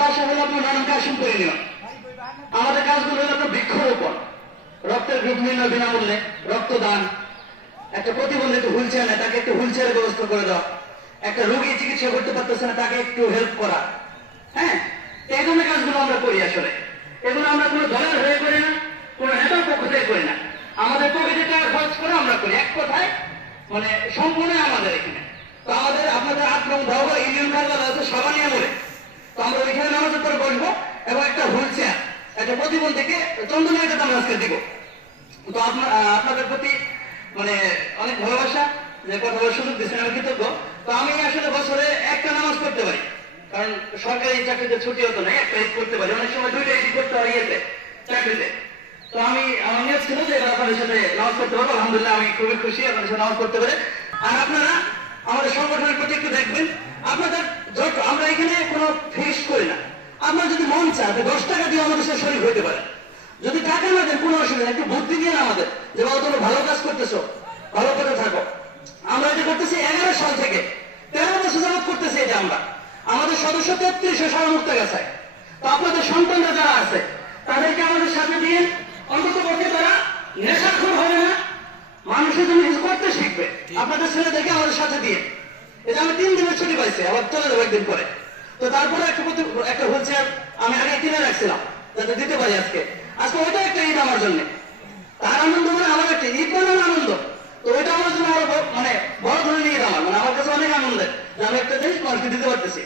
বাসা হলো আপনার নানান কাশিম করে নিও আমাদের কাজগুলো হলো আপনার বৃক্ষরোপণ। রক্তের গ্রুপ নির্ণয় বিনামূল্যে রক্তদান। একটা প্রতিবন্ধিত হুইল চেয়ার নেই তাকে একটু হুইল চেয়ারের ব্যবস্থা করে দাও। একটা রোগী চিকিৎসা করতে পারতেছে না, তাকে একটু হেল্প করা। হ্যাঁ? এই ধরনের কাজগুলো আমরা করি আসলে। এগুলো আমরা কোনো দলের হয়ে করি না, কোনো নেতার পক্ষ থেকে করি না। আমাদের পকেটে টাকা খরচ করে আমরা করি। এক কথায় মানে সম্পূর্ণ আমাদের এখানে। তো আমাদের, আপনাদের নং দাওয়া ইউনিয়ন কার্যালয় আছে সাবানিয়া বলে আমরা ওইখানে নামাজের পরে এবং একটা চন্দনের আজকে দিব। তো আপনাদের প্রতি মানে অনেক ভালোবাসা, যে কথা বলার সুযোগ দিচ্ছেন আমি কৃতজ্ঞ। তো আমি আসলে বছরে একটা নামাজ পড়তে পারি, কারণ সরকারি চাকরিতে ছুটি হতো না একটা ঈদ করতে পারি। অনেক সময় দুইটা ঈদ করতে ইয়েতে, চাকরিতে। তো আমি, আমার নিয়ত ছিল যে আপনাদের সাথে নামাজ করতে পারব। আলহামদুলিল্লাহ, আমি খুবই খুশি আপনাদের সাথে নামাজ করতে পারে। আর আপনারা আমাদের সংগঠনের প্রতি একটু দেখবেন আপনাদের যত আমরা এখানে কোনো ফিক্স করি না আপনার যদি মন চায় তো দশ টাকা দিয়ে আমাদের সাথে শরীর হইতে পারে। যদি টাকা না দেন কোনো অসুবিধা একটু বুদ্ধি দিয়ে আমাদের যে বাবা তুমি ভালো কাজ করতেছো ভালো করে থাকো। আমরা এটা করতেছি এগারো সাল থেকে। তেরো বছর যাবত করতেছি এটা আমরা। আমাদের সদস্য তেত্রিশে সারা মুক্ত গেছে তো আপনাদের সন্তানরা যারা আছে তাদেরকে আমাদের সাথে দিয়ে অন্তত পক্ষে তারা নেশাখোর হবে না। মানুষের জন্য কিছু করতে শিখবে। আপনাদের ছেলেদেরকে আমাদের সাথে দিয়ে। এটা আমি তিন দিনের ছুটি পাইছি আবার চলে যাব একদিন পরে। তো তারপরে একটা একটা হুইল চেয়ার আমি আগে কিনে রাখছিলাম, যাতে দিতে পারি আজকে। আজকে ওইটা একটা ঈদ আমার জন্য। তার আনন্দ মানে আমার একটা ঈদ মানে আনন্দ। তো ওইটা আমার জন্য আরও মানে বড় ধরনের ঈদ আমার মানে আমার কাছে অনেক আনন্দের যে আমি একটা জিনিস মানুষকে দিতে পারতেছি।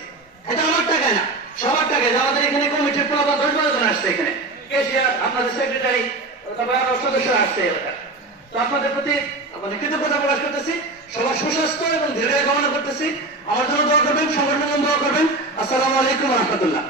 এটা আমার টাকায় না, সবার টাকায় আমাদের এখানে কমিটির পুরো দশ বারো জন আসছে এখানে। কেশিয়ার আপনাদের সেক্রেটারি তারপরে আরও সদস্য আসছে এলাকার। তো আপনাদের প্রতি মানে কৃতজ্ঞতা প্রকাশ করতেছি, সবার সুস্বাস্থ্য এবং ধীরে কামনা করতেছি। আমার জন্য দোয়া করবেন, সংগঠনের জন্য দোয়া করবেন। আসসালামু আলাইকুম রহমতুল্লাহ।